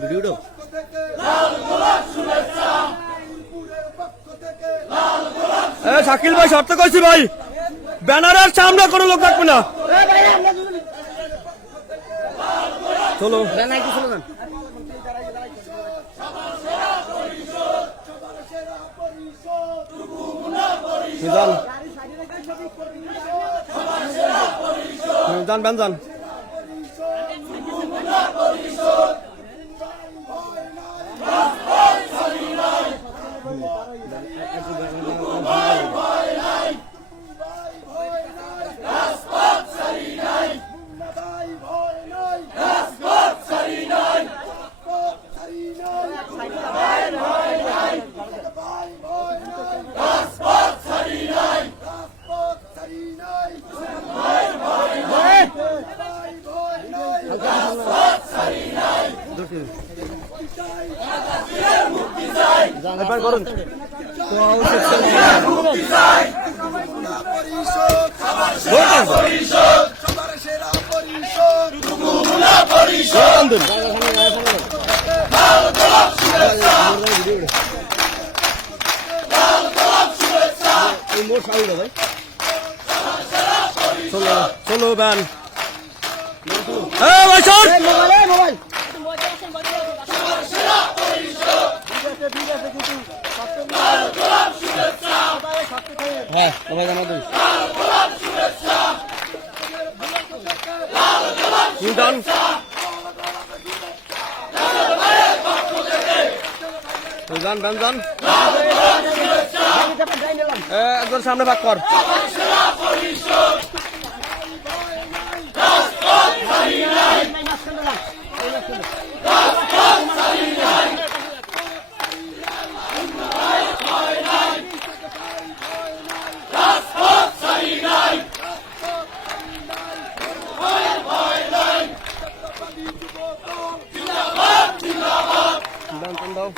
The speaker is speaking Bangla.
ভিডিওটা শাকিল ভাই শর্ত করছি ভাই, ব্যানারের সামনে কোনো লোক থাকবে না। চলো যান যান যান। করুন চলো ব্যান মোবাইল হ্যাঁ সবাই জানা দিই একজন সামনে ভাগ কর। দাও